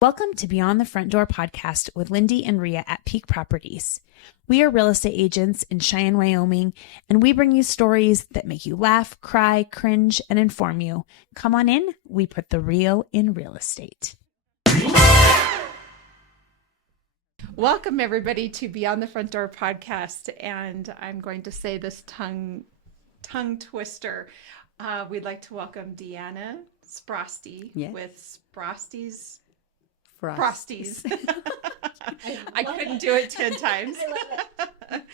Welcome to Beyond the Front Door podcast with Lindee and Rhea at Peak Properties. We are real estate agents in Cheyenne, Wyoming, and we bring you stories that make you laugh, cry, cringe, and inform you. Come on in. We put the real in real estate. Welcome, everybody, to Beyond the Front Door podcast. And I'm going to say this tongue twister. We'd like to welcome Deanna Sprosty with Frosties. I couldn't do it 10 times. I love it.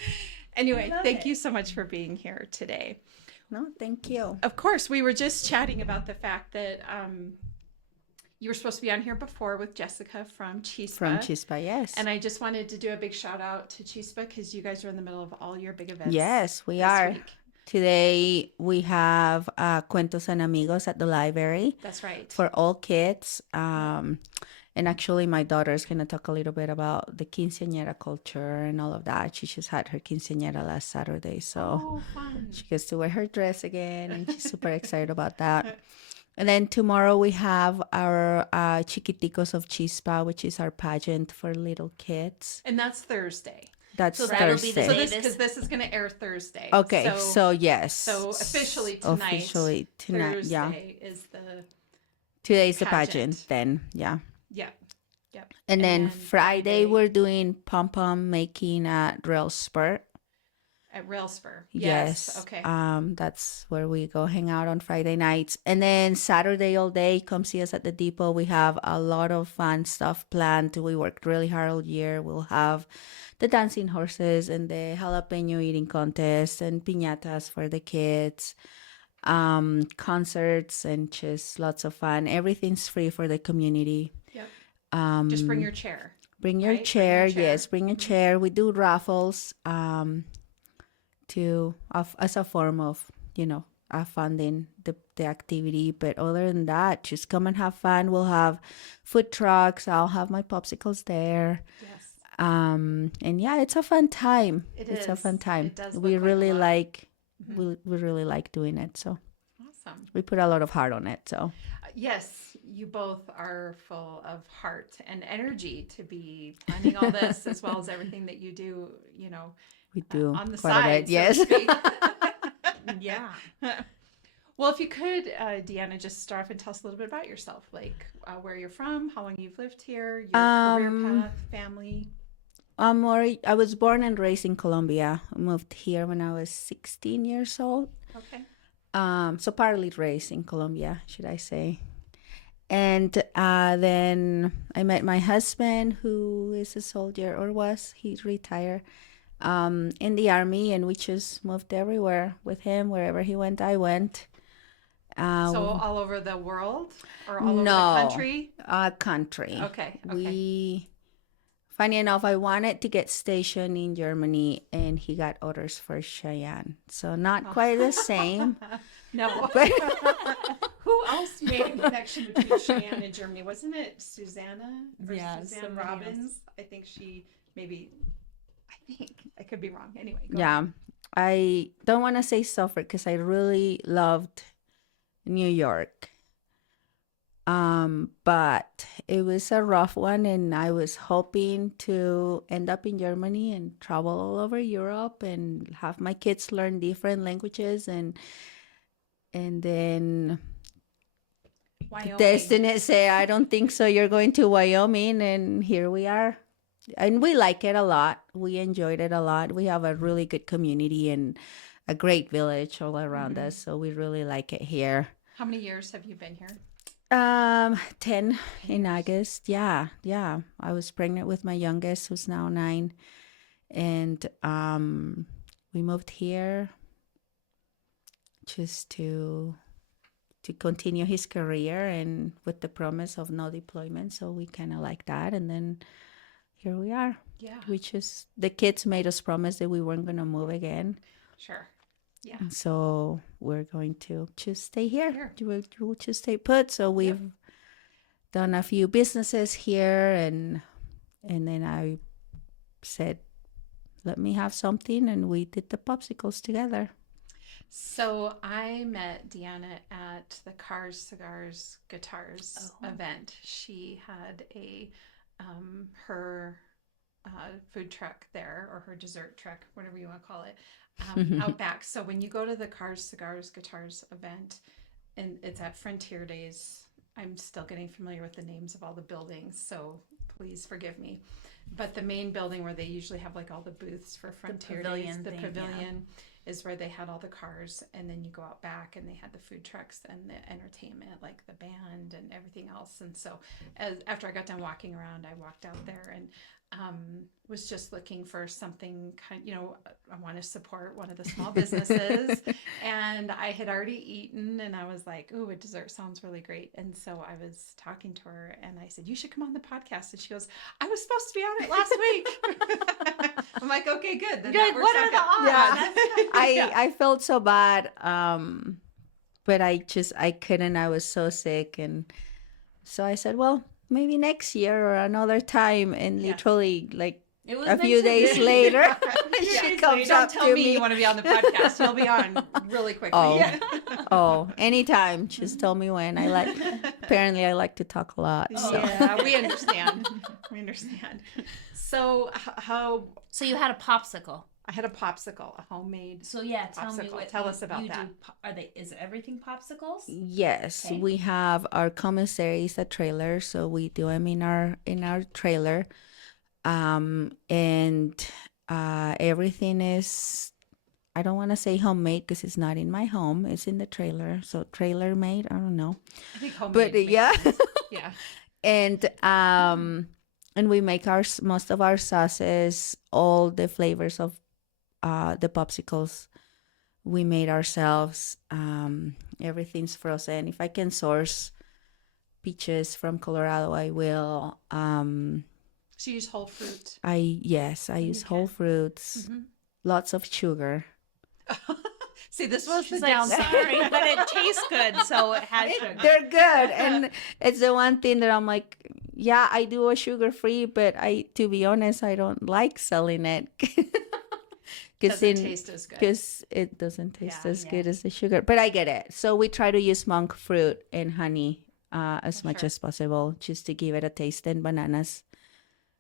Anyway, thank you so much for being here today. No, thank you. Of course, we were just chatting about the fact that you were supposed to be on here before with Jessica from Chispa. From Chispa, yes. And I just wanted to do a big shout out to Chispa because you guys are in the middle of all your big events. Yes, we are. Week. Today we have Cuentos and Amigos at the library. That's right. For all kids. And actually my daughter is going to talk a little bit about the quinceañera culture and all of that. She just had her quinceañera last Saturday. So fun. She gets to wear her dress again and she's super excited about that. And then tomorrow we have our Chiquiticos of Chispa, which is our pageant for little kids. And that's Thursday. That's So that'll be the Thursday. day Because this is going to air Thursday. Okay, so yes. So officially tonight. Thursday is the Today's the pageant then, yeah. Yeah. Yep. And then Friday we're doing pom-pom making at Railspur. At Railspur. Yes. Okay. That's where we go hang out on Friday nights. And then Saturday all day, come see us at the depot. We have a lot of fun stuff planned. We worked really hard all year. We'll have the dancing horses and the jalapeno eating contest and piñatas for the kids. Concerts and just lots of fun. Everything's free for the community. Yep. Just bring your chair. Bring your chair. Yes, bring a chair. We do raffles as a form of, funding the activity. But other than that, just come and have fun. We'll have food trucks. I'll have my popsicles there. Yes. And yeah, it's a fun time. It's a fun time. It does we look really like we really like doing it. So awesome. we put a lot of heart on it. So yes, you both are full of heart and energy to be planning all this as well as everything that you do, we do on the quite side. a bit, yes. So to speak. Yeah. Well, if you could, Deanna, just start off and tell us a little bit about yourself, like where you're from, how long you've lived here, your career path, family. I was born and raised in Colombia. I moved here when I was 16 years old. Okay. So partly raised in Colombia, should I say. And then I met my husband, who is a soldier, or was. He's retired in the Army, and we just moved everywhere with him. Wherever he went, I went. So all over the world or all over the country? Country. Okay. Funny enough, I wanted to get stationed in Germany, and he got orders for Cheyenne. So not quite the same. No. But who else made a connection between Cheyenne and Germany? Wasn't it Susanna? Or Yeah, Suzanne Robbins? I think I could be wrong. Anyway, go yeah, I don't want to say suffer because I really loved New York. But it was a rough one, and I was hoping to end up in Germany and travel all over Europe and have my kids learn different languages, and then Wyoming. Destiny say, I don't think so, you're going to Wyoming, and here we are. And we like it a lot. We enjoyed it a lot. We have a really good community and a great village all around us, so we really like it here. How many years have you been here? 10 in August. Yeah. I was pregnant with my youngest, who's now 9. And we moved here just to continue his career, and with the promise of no deployment. So we kind of like that. And then here we are. Yeah. The kids made us promise that we weren't going to move again. Sure. Yeah. And so we're going to just stay here. We'll just stay put. So we've done a few businesses here, and then I said, let me have something, and we did the Popsicles together. So I met Deanna at the Cars, Cigars, Guitars event. She had her food truck there, or her dessert truck, whatever you want to call it, out back. So when you go to the Cars, Cigars, Guitars event, and it's at Frontier Days, I'm still getting familiar with the names of all the buildings, so please forgive me. But the main building where they usually have like all the booths for Frontier Days, the pavilion is where they had all the cars, and then you go out back and they had the food trucks and the entertainment, like the band and everything else. And so after I got done walking around, I walked out there and was just looking for something I want to support one of the small businesses. And I had already eaten and I was like, ooh, a dessert sounds really great. And so I was talking to her and I said, you should come on the podcast. And she goes, I was supposed to be on it last week. I'm like, okay, good. Then You're like, what are the odds? Yeah. I felt so bad. But I couldn't. I was so sick. And so I said, well, maybe next year or another time. And literally like a few days later, she comes up to me. Don't tell me you want to be on the podcast. You'll be on really quickly. Oh, anytime. Just tell me when. Apparently I like to talk a lot. So. Yeah, we understand. So So you had a popsicle. I had a popsicle, a homemade. So yeah, tell us about that. Is everything popsicles? Yes, Okay. we have our commissaries, a trailer, so we do them in our trailer, and everything is. I don't want to say homemade because it's not in my home; it's in the trailer. So trailer made. I don't know, I think homemade. but yeah, yeah. And we make most of our sauces, all the flavors of the popsicles we made ourselves. Everything's frozen. If I can source peaches from Colorado, I will. So you use whole fruit. I use whole fruits. Mm-hmm. Lots of sugar. See, this was the Like, downside. sorry, but it tastes good, so it has sugar. They're good, and it's the one thing that I'm like, yeah, I do a sugar free, but to be honest, I don't like selling it. Doesn't taste as good. Because it doesn't taste as good as the sugar. But I get it. So we try to use monk fruit and honey as much as possible, just to give it a taste. And bananas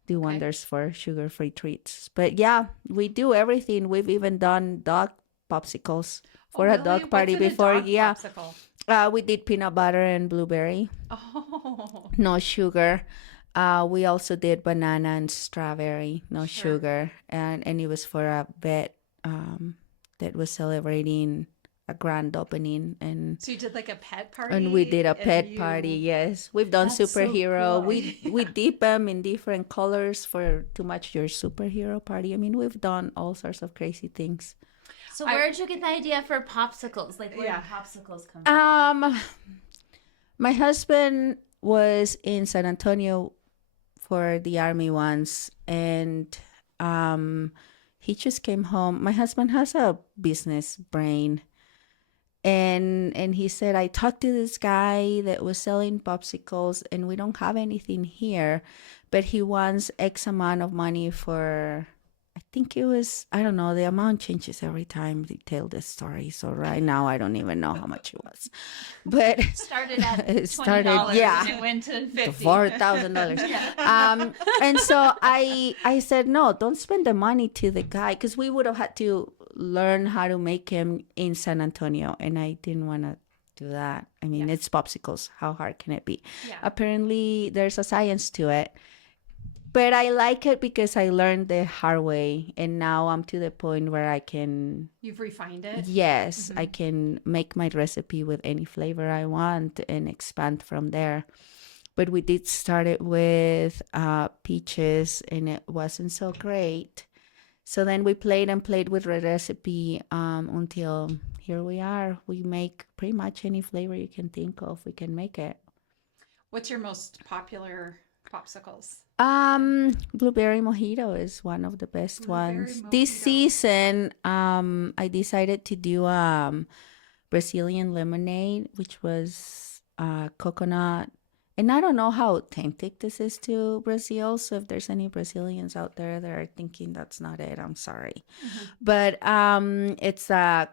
do wonders for sugar-free treats. But yeah, we do everything. We've even done dog popsicles for a dog party before. Popsicle? We did peanut butter and blueberry. Oh. No sugar. We also did banana and strawberry, no sugar, and it was for a vet that was celebrating a grand opening, and So you did like a pet party, and we did a pet party. Yes, we've done That's so superhero. cool. We dip them in different colors to match your superhero party. I mean, we've done all sorts of crazy things. So where did you get the idea for popsicles? Like, where did popsicles come from? My husband was in San Antonio for the army once, and he just came home. My husband has a business brain, and he said, I talked to this guy that was selling popsicles, and we don't have anything here, but he wants X amount of money for, I think it was, I don't know, the amount changes every time they tell this story. So right now I don't even know how much it was. But It started at it $20 started, yeah. and it went to $50. $4,000. And so I said, no, don't spend the money to the guy, because we would have had to learn how to make him in San Antonio, and I didn't want to do that. I mean, it's popsicles. How hard can it be? Yeah. Apparently there's a science to it. But I like it because I learned the hard way, and now I'm to the point where I can. You've refined it. Yes, I can make my recipe with any flavor I want and expand from there. But we did start it with peaches, and it wasn't so great. So then we played with the recipe until here we are. We make pretty much any flavor you can think of. We can make it. What's your most popular popsicles? Blueberry mojito is one of the best ones. This mojito. season, I decided to do Brazilian lemonade, which was coconut And I don't know how authentic this is to Brazil. So if there's any Brazilians out there that are thinking that's not it, I'm sorry. But it's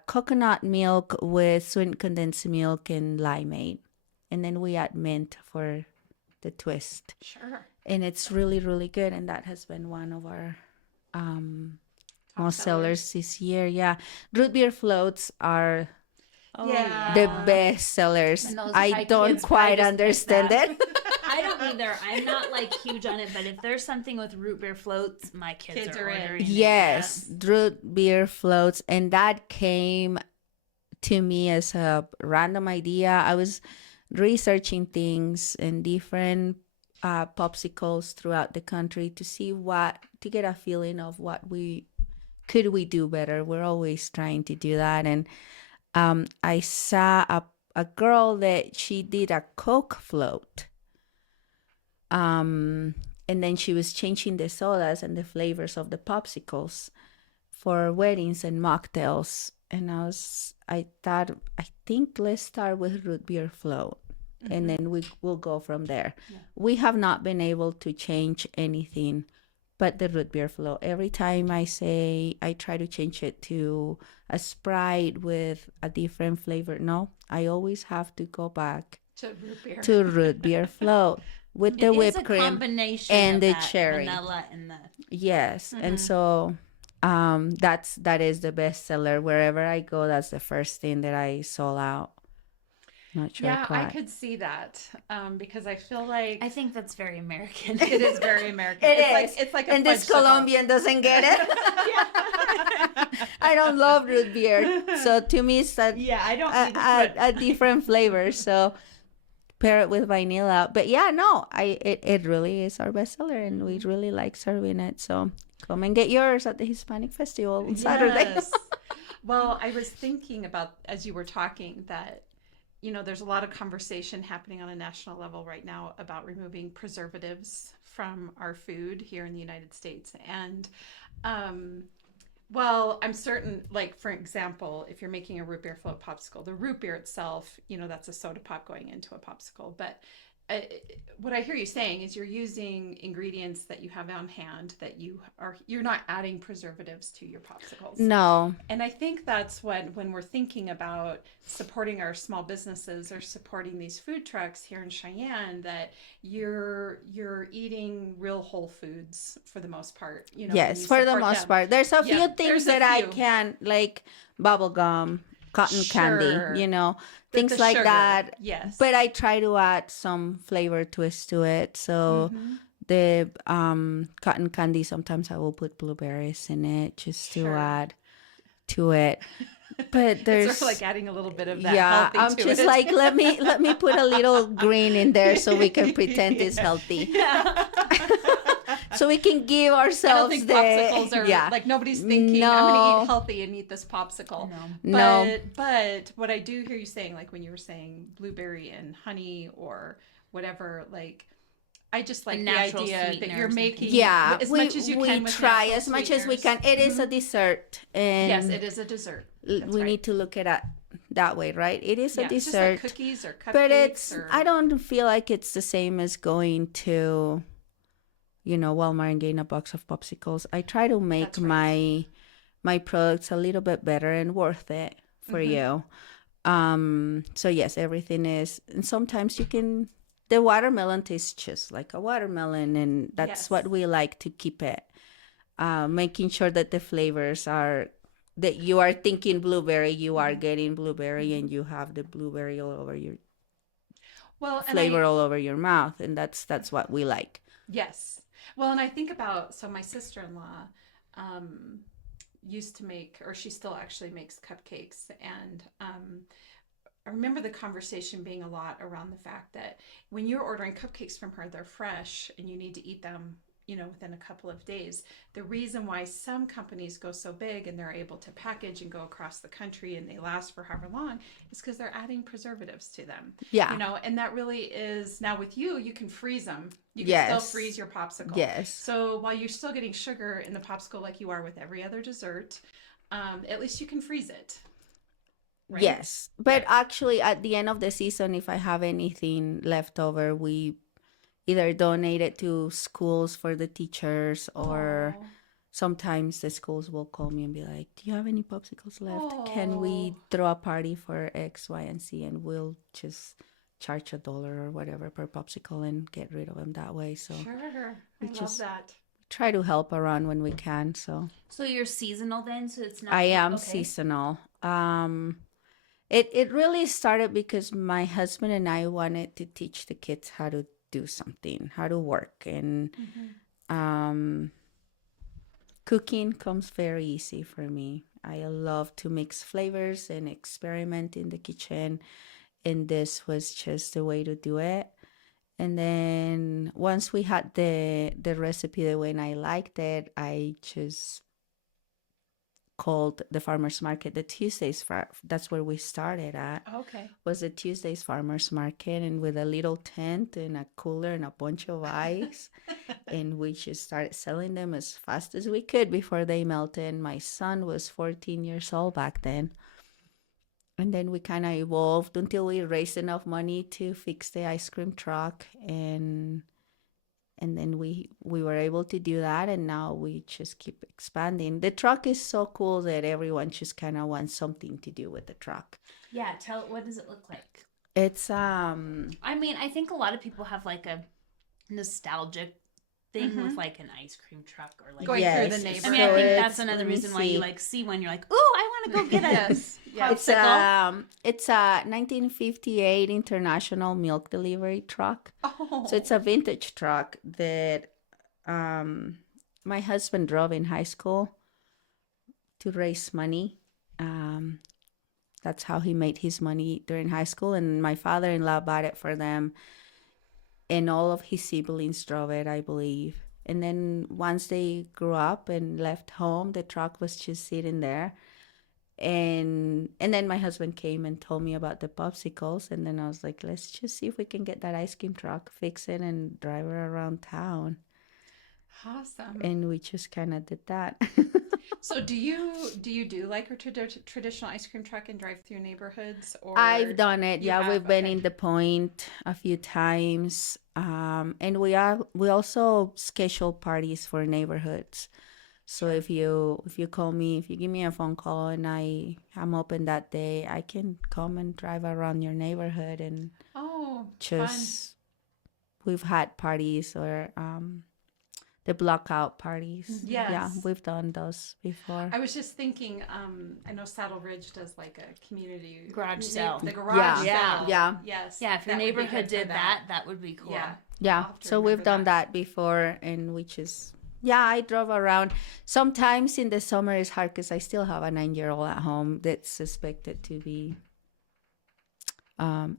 coconut milk with sweetened condensed milk and limeade. And then we add mint for the twist. Sure. And it's really, really good. And that has been one of our most sellers this year. Yeah. Root beer floats are Yeah. the best sellers. And those I Thai don't kids quite probably just understand pick it. I don't either. I'm not like huge on it, but if there's something with root beer floats, my kids are in. ordering it. Yes, root beer floats. And that came to me as a random idea. I was researching things and different popsicles throughout the country to see to get a feeling of what we do better. We're always trying to do that. And I saw a girl that she did a Coke float. And then she was changing the sodas and the flavors of the popsicles for weddings and mocktails. And I think let's start with root beer float. And then we'll go from there. Yeah. We have not been able to change anything but the root beer float. Every time I try to change it to a Sprite with a different flavor. No, I always have to go back to root beer float with the whipped cream combination and of the cherry. Vanilla and the Yes, and so that is the best seller. Wherever I go, that's the first thing that I sold out. Not sure. Yeah, quite. I could see that because I feel like I think that's very American. it is very American. It's like a and this fudgesicle. Colombian doesn't get it. I don't love root beer, so to me it's I don't a different flavor. So pair it with vanilla. But yeah, no, it really is our bestseller, and we really like serving it. So come and get yours at the Hispanic Festival on Saturday. Yes. Well, I was thinking about, as you were talking, that there's a lot of conversation happening on a national level right now about removing preservatives from our food here in the United States. And, well, I'm certain, like, for example, if you're making a root beer float popsicle, the root beer itself, that's a soda pop going into a popsicle. But what I hear you saying is you're using ingredients that you have on hand, that you're not adding preservatives to your popsicles. No. And I think that's when we're thinking about supporting our small businesses or supporting these food trucks here in Cheyenne, that you're eating real whole foods for the most part. Yes, for the most part. There's a few things that I can, like bubble gum, cotton candy, things like sugar. that. Yes. But I try to add some flavor twist to it. So the cotton candy, sometimes I will put blueberries in it just to add to it. But there's it's sort of like adding a little bit of that. Yeah, healthy I'm to just it. like let me put a little green in there so we can pretend it's healthy. Yeah. So we can give I ourselves don't think popsicles are like nobody's thinking I'm going to eat healthy and eat this popsicle. No. But what I do hear you saying, like when you were saying blueberry and honey or whatever, like I just like the idea that you're making as much as you can. We try as much as we can. It is a dessert, and yes, it is a dessert. We need to look at it that way, right? It is a dessert, it's just like cookies or cupcakes. But I don't feel like it's the same as going to Walmart and getting a box of popsicles. I try to make my products a little bit better and worth it for you. So yes, everything is, and sometimes the watermelon tastes just like a watermelon, and that's what we like to keep it. Making sure that the flavors are, that you are thinking blueberry, you are getting blueberry, and you have the blueberry all over your flavor all over your mouth, and that's what we like. Yes. Well, and I think about, so my sister-in-law used to make, or she still actually makes cupcakes. And I remember the conversation being a lot around the fact that when you're ordering cupcakes from her, they're fresh and you need to eat them, within a couple of days. The reason why some companies go so big and they're able to package and go across the country and they last for however long is because they're adding preservatives to them. Yeah. And that really is, now with you can freeze them. You can still freeze your popsicle. Yes. So while you're still getting sugar in the popsicle like you are with every other dessert, at least you can freeze it. right? Yes. But actually, at the end of the season, if I have anything left over, we either donate it to schools for the teachers, or Aw. sometimes the schools will call me and be like, do you have any popsicles left? Can we Aw. throw a party for X, Y, and Z? And we'll just charge $1 or whatever per popsicle and get rid of them that way. So Sure. I we love just that. try to help around when we can. So So you're seasonal then, so it's not. I am okay. seasonal. It really started because my husband and I wanted to teach the kids how to do something, how to work, and cooking comes very easy for me. I love to mix flavors and experiment in the kitchen, and this was just the way to do it. And then once we had the recipe the way and I liked it, I just called the farmers market the Tuesdays. That's where we started at. Okay. Was a Tuesdays farmers market, and with a little tent and a cooler and a bunch of ice. And we just started selling them as fast as we could before they melted. My son was 14 years old back then. And then we kind of evolved until we raised enough money to fix the ice cream truck, and then we were able to do that, and now we just keep expanding. The truck is so cool that everyone just kind of wants something to do with the truck. Yeah, what does it look like? It's I mean, I think a lot of people have like a nostalgic thing with like an ice cream truck or like Going through the neighborhood. I mean, I think it's- that's another let me reason why you see. like see one. You're like, ooh, I want to go get a Yes. Yes. It's a 1958 International Milk Delivery truck. Oh. So it's a vintage truck that my husband drove in high school to raise money. That's how he made his money during high school. And my father-in-law bought it for them. And all of his siblings drove it, I believe. And then once they grew up and left home, the truck was just sitting there. And then my husband came and told me about the popsicles. And then I was like, let's just see if we can get that ice cream truck, fix it, and drive it around town. Awesome. And we just kind of did that. So do you do like a traditional ice cream truck and drive through neighborhoods, or I've done it. you Yeah, have? we've been Okay. in the Point a few times. And we also schedule parties for neighborhoods. So if you call me, if you give me a phone call and I'm open that day, I can come and drive around your neighborhood and Oh, just we've had parties, or the blockout parties. Yes. Yeah, we've done those before. I was just thinking, I know Saddle Ridge does like a community Garage sale. The garage Yeah. sale. Yeah. Yes. Yeah, if your that would be neighborhood good for did that would be cool. Yeah. Yeah, I'll have to so we've remember done that before, and we just, I drove around. Sometimes in the summer it's hard because I still have a 9-year-old at home that's expected to be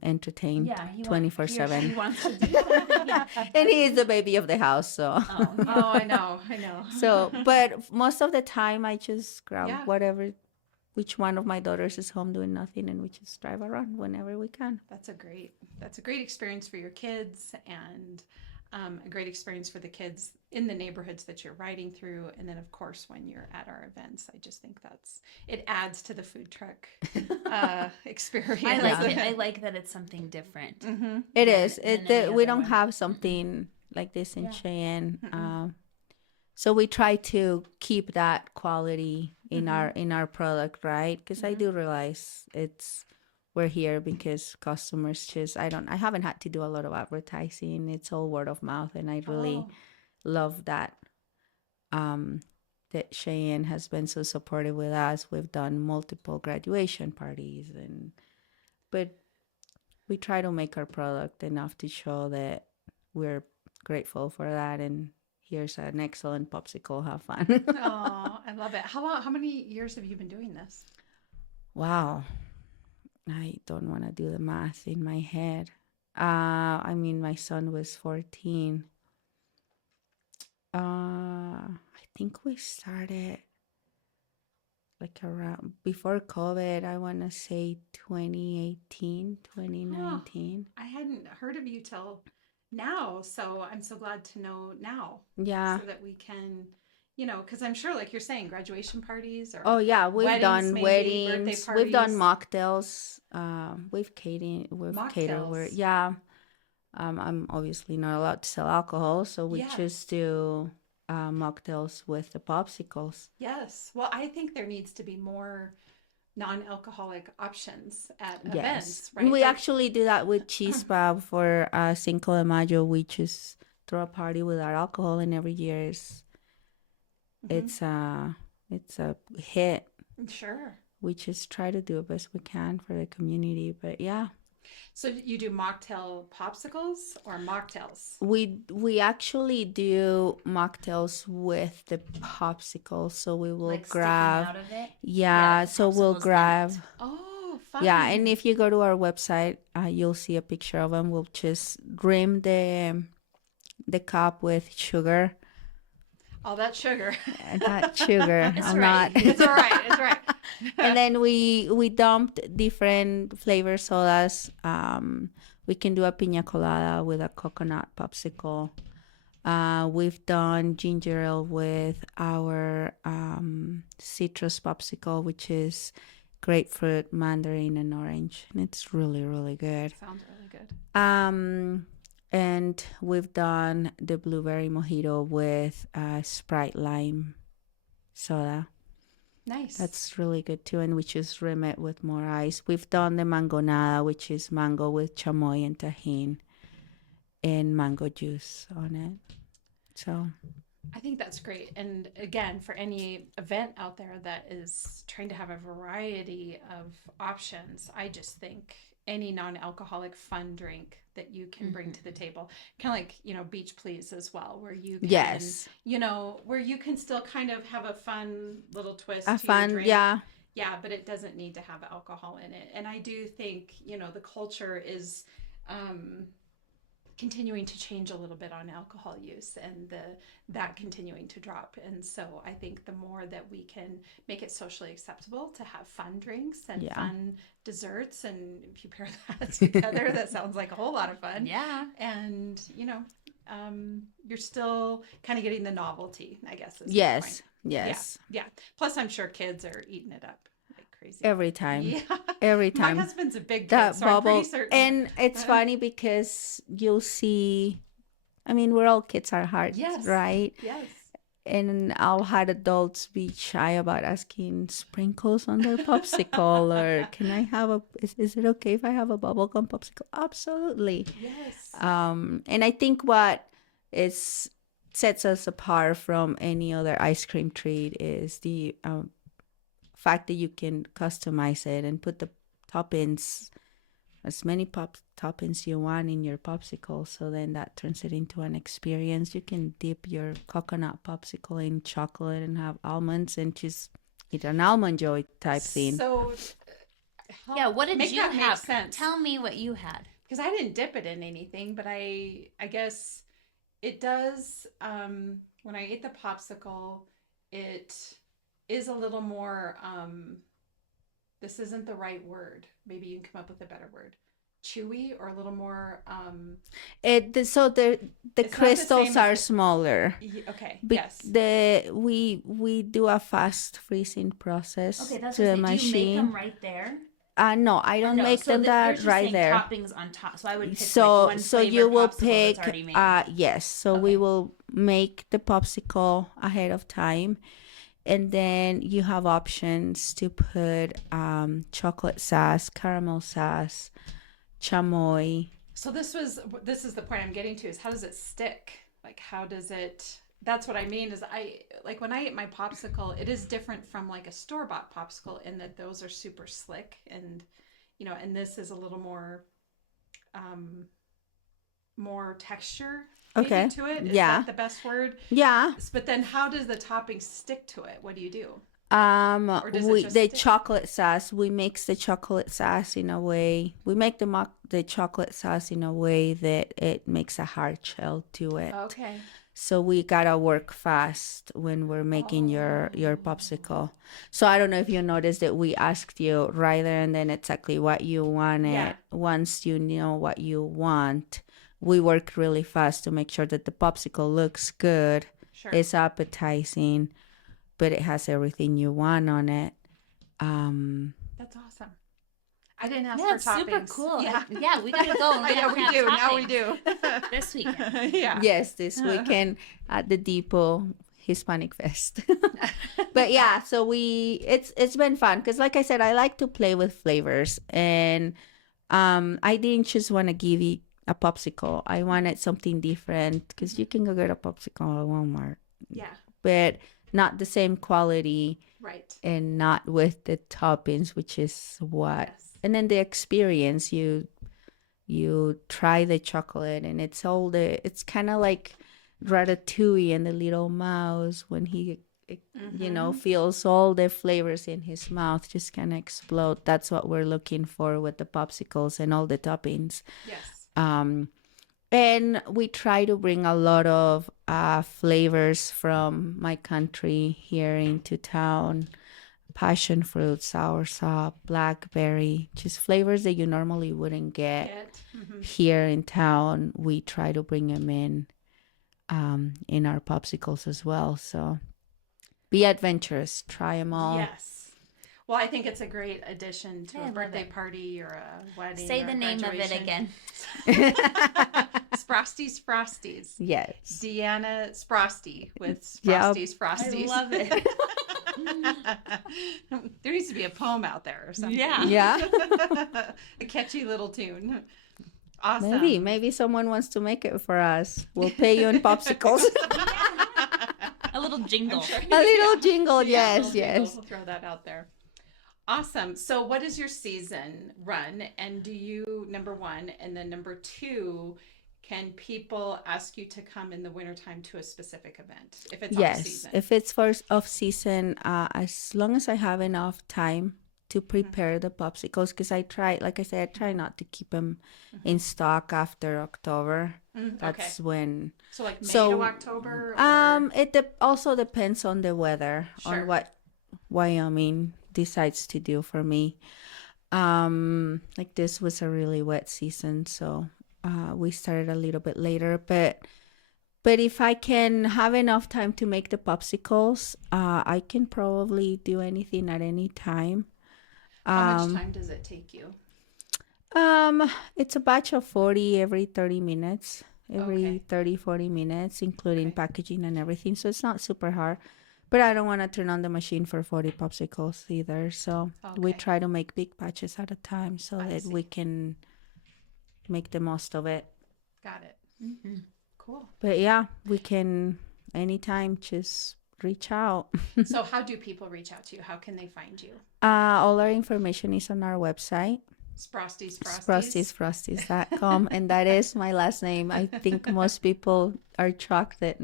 entertained Yeah, he 24/7. He wants to do that. Yeah. And he is the baby of the house, so. Oh, yeah. Oh, I know. So, but most of the time I just grab Yeah. whatever, which one of my daughters is home doing nothing, and we just drive around whenever we can. That's a great experience for your kids, and a great experience for the kids in the neighborhoods that you're riding through. And then of course, when you're at our events, I just think it adds to the food truck experience. I like it. I like that it's something different. Mm-hmm. It is. than any We other don't one. have something like this in Yeah. Cheyenne. So we try to keep that quality in our product, right? Because I do realize we're here because customers just I haven't had to do a lot of advertising. It's all word of mouth, and I really love that. That Cheyenne has been so supportive with us. We've done multiple graduation parties, but we try to make our product enough to show that we're grateful for that, and here's an excellent popsicle. Have fun. Oh, I love it. How many years have you been doing this? Wow. I don't want to do the math in my head. I mean, my son was 14. I think we started like around before COVID. I want to say 2018, 2019. I hadn't heard of you till now, so I'm so glad to know now. Yeah. So that we can, you know, because I'm sure, like you're saying, graduation parties or Oh yeah, we've weddings, done maybe, birthday weddings. We've done parties. mocktails. We've catered. Mocktails. Yeah. I'm obviously not allowed to sell alcohol, so we Yeah. just do mocktails with the popsicles. Yes. Well, I think there needs to be more non-alcoholic options at Yes. events, And right? we Like, actually do that with Chispa for Cinco de Mayo. We just throw a party without alcohol, and every year it's a hit. sure. We just try to do the best we can for the community. But yeah, So you do mocktail popsicles or mocktails? we actually do mocktails with the popsicles. So we will Like sticking grab. out of it. Yeah, the so we'll popsicles in grab. it. Oh, fun. Yeah, and if you go to our website, you'll see a picture of them. We'll just rim the cup with sugar. All that sugar. Not sugar. It's I'm right. not. It's all right. It's all right. And then we dumped different flavor sodas. We can do a piña colada with a coconut popsicle. We've done ginger ale with our citrus popsicle, which is grapefruit, mandarin, and orange, and it's really, really good. Sounds really good. And we've done the blueberry mojito with Sprite lime soda. Nice. That's really good too, and we just rim it with more ice. We've done the mangonada, which is mango with chamoy and tajin and mango juice on it. So I think that's great. And again, for any event out there that is trying to have a variety of options, I just think any non-alcoholic fun drink that you can bring to the table, kind of like, you know, Beach Please as well, where you can, yes, you know, where you can still kind of have a fun little twist a to your fun, drink. yeah. Yeah, but it doesn't need to have alcohol in it. And I do think, you know, the culture is continuing to change a little bit on alcohol use and that continuing to drop. And so I think the more that we can make it socially acceptable to have fun drinks and fun desserts, and if you pair that together, that sounds like a whole lot of fun. Yeah. And, you know, you're still kind of getting the novelty, I guess. Is Yes, the point. yes. Yeah. Plus, I'm sure kids are eating it up like crazy. Every time. Yeah. Every time. My husband's a big kid, That so bubble. I'm pretty certain. And it's funny because you'll see, I mean, we're all kids at heart, Yes. right? Yes. And I'll had adults be shy about asking sprinkles on their popsicle, or can I have is it okay if I have a bubblegum popsicle? Absolutely. Yes. And I think what sets us apart from any other ice cream treat is the fact that you can customize it and put the toppings, as many toppings you want in your popsicle, so then that turns it into an experience. You can dip your coconut popsicle in chocolate and have almonds and just eat an almond joy type thing. So, Yeah, what did you that make have? sense? Tell me what you had. Because I didn't dip it in anything, but I guess it does. When I ate the popsicle, it is a little more. This isn't the right word. Maybe you can come up with a better word. Chewy, or a little more. So the the crystals same are as smaller. Okay. Yes. We do a fast freezing process Okay, that's to the what I say. Do you make them machine. right there? No, I don't No, make so them you're that just right saying there. toppings on top. So I would pick So like one so flavor you will popsicle pick that's already made. yes. So Okay. we will make the popsicle ahead of time, and then you have options to put chocolate sauce, caramel sauce, chamoy. So this is the point I'm getting to, is how does it stick? Like, how does it? That's what I mean, is I like when I eat my popsicle, it is different from like a store-bought popsicle in that those are super slick, and you know, and this is a little more more texture maybe Okay. to it. Is Yeah. that the best word? Yeah. But then how does the topping stick to it? What do you do? does it just The stick? chocolate sauce, we mix the chocolate sauce in a way. We make the chocolate sauce in a way that it makes a hard shell to it. Okay. So we gotta work fast when we're making your popsicle. So I don't know if you noticed that we asked you right there and then exactly what you wanted. Yeah. Once you know what you want, we work really fast to make sure that the popsicle looks good Sure. It's appetizing, but it has everything you want on it. That's awesome. I didn't ask Yeah, for it's toppings. super cool. Yeah, Yeah, we gotta go. And we yeah, have to we have do. Now we toppings do. this weekend. Yeah. Yes, this weekend at the Depot Hispanic Fest. But yeah, so it's been fun because, like I said, I like to play with flavors, and I didn't just want to give you a popsicle. I wanted something different because you can go get a popsicle at Walmart, Yeah. but not the same quality Right. and not with the toppings, which is what. Yes. And then the experience, you try the chocolate, and it's kind of like Ratatouille and the little mouse when he feels all the flavors in his mouth just kind of explode. That's what we're looking for with the popsicles and all the toppings. Yes. And we try to bring a lot of flavors from my country here into town. Passion fruit, soursop, blackberry, just flavors that you normally wouldn't get here in town. We try to bring them in our popsicles as well. So be adventurous, try them all. Yes. Well, I think it's a great addition to I a love birthday it. party or a wedding. Say or the a name of it graduation. again. Sprosties Frosties. Yes. Deanna Sprosty with Yep. Sprosties Frosties. I love it. There needs to be a poem out there or something. Yeah. Yeah. A catchy little tune. Awesome. Maybe someone wants to make it for us. We'll pay you in popsicles. A little jingle. I'm sure. A little jingle, Yeah, yes, little jingle. yes. We'll throw that out there. Awesome. So what is your season run? And do you, number one, and then number two, can people ask you to come in the wintertime to a specific event if it's off Yes, season? if it's for off season, as long as I have enough time to prepare the popsicles, because I try not to keep them in stock after October. That's when. So like May So, to October? Or... It also depends on the weather, Sure. on what Wyoming decides to do for me. Like this was a really wet season, so we started a little bit later, but if I can have enough time to make the popsicles, I can probably do anything at any time. How much time does it take you? It's a batch of 40 every 30 minutes, every Okay. 30-40 minutes, including Okay. packaging and everything. So it's not super hard, but I don't want to turn on the machine for 40 popsicles either. So we Okay. try to make big batches at a time so I that see. we can make the most of it. Got it. Cool. But yeah, we can anytime just reach out. So how do people reach out to you? How can they find you? All our information is on our website, Sprosties. sprostiesfrosties.com, and that is my last name. I think most people are shocked that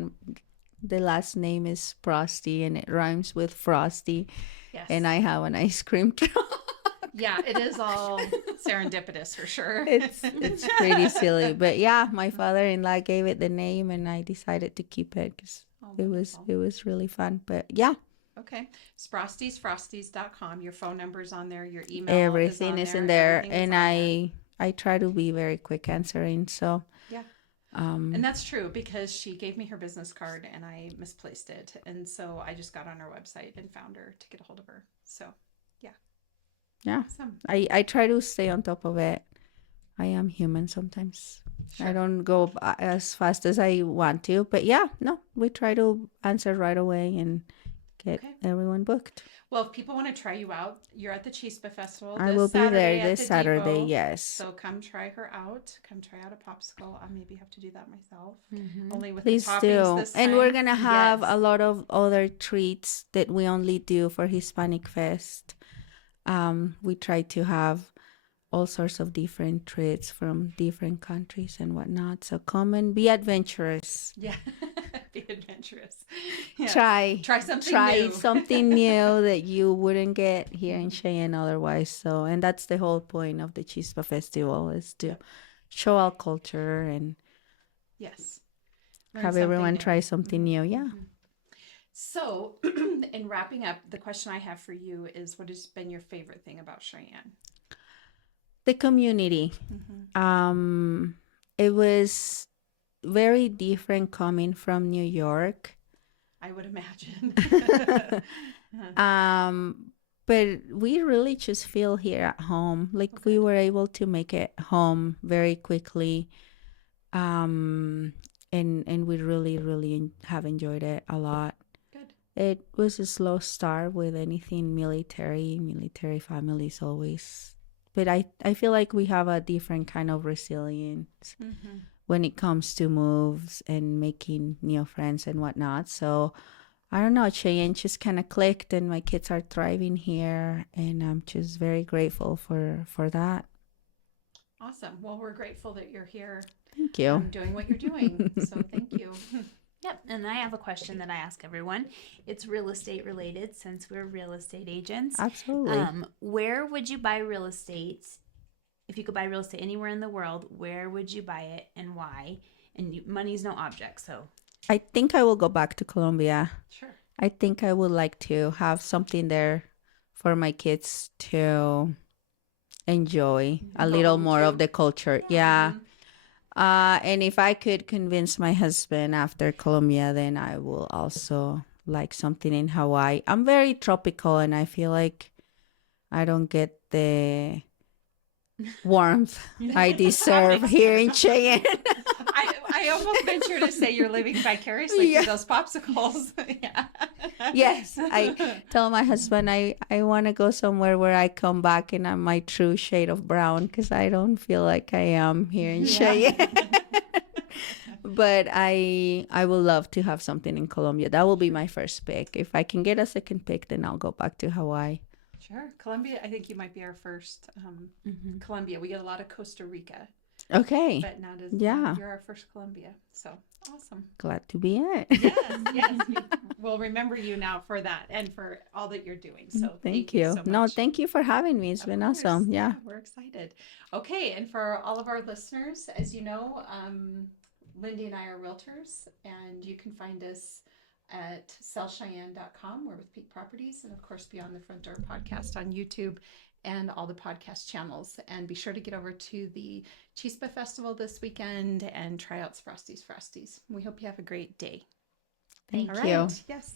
the last name is Sprosty and it rhymes with Frosty, Yes. and I have an ice cream truck. Yeah, it is all serendipitous for sure. It's pretty silly, but yeah, my father-in-law gave it the name, and I decided to keep it because it was really fun. But yeah, Okay. Sprostiesfrosties.com. Your phone number's on there. Your email everything is in there, everything is and on there. I try to be very quick answering. So Yeah. And that's true because she gave me her business card and I misplaced it. And so I just got on her website and found her to get a hold of her. So, yeah, awesome. I try to stay on top of it. I am human sometimes. I Sure. don't go as fast as I want to, but yeah, no, we try to answer right away and get Okay. everyone booked. Well, if people want to try you out, you're at the Chispa Festival. I this will be Saturday there at this the Saturday, Depot. yes. So come try her out. Come try out a popsicle. I'll maybe have to do that myself. Mm-hmm. Only with Please the toppings do. this And time. we're going to have Yes. a lot of other treats that we only do for Hispanic Fest. We try to have all sorts of different treats from different countries and whatnot. So come and be adventurous. Yeah. Be adventurous. Yeah. Try something new. something new that you wouldn't get here in Cheyenne otherwise. So, and that's the whole point of the Chispa Festival, is to show our culture and Yes. Learn have something everyone new. try something new. Yeah. So, in wrapping up, the question I have for you is, what has been your favorite thing about Cheyenne? The community. It was very different coming from New York. I would imagine. But we really just feel here at home. Like we were able to make it home very quickly. And we really have enjoyed it a lot. Good. It was a slow start with anything military families always. But I feel like we have a different kind of resilience when it comes to moves and making new friends and whatnot. So I don't know, Cheyenne just kind of clicked and my kids are thriving here, and I'm just very grateful for that. Awesome. Well, we're grateful that you're here. Thank you. Doing what you're doing. So thank you. Yep. And I have a question that I ask everyone. It's real estate related since we're real estate agents. Absolutely. Where would you buy real estate? If you could buy real estate anywhere in the world, where would you buy it and why? And money's no object, so. I think I will go back to Colombia. Sure. I think I would like to have something there for my kids to enjoy a little more of the culture. Yeah. And if I could convince my husband after Colombia, then I will also like something in Hawaii. I'm very tropical and I feel like I don't get the warmth I deserve here in Cheyenne. I almost venture to say you're living vicariously through those popsicles. Yeah. Yes, I tell my husband I want to go somewhere where I come back and I'm my true shade of brown, because I don't feel like I am here in Cheyenne. But I would love to have something in Colombia. That will be my first pick. If I can get a second pick, then I'll go back to Hawaii. Sure. Colombia, I think you might be our first. Colombia. We get a lot of Costa Rica. Okay. But not as you're our first Colombia. So awesome. Glad to be it. Yes. We'll remember you now for that and for all that you're doing. So thank you. So much. No, thank you for having me. It's been awesome. Yeah. We're excited. Okay, and for all of our listeners, as you know, Lindee and I are realtors, and you can find us at sellcheyenne.com. We're with Peak Properties, and of course Beyond the Front Door podcast on YouTube and all the podcast channels. And be sure to get over to the Chispa Festival this weekend and try out Sprosties. We hope you have a great day. Thank all you. Right. Yes.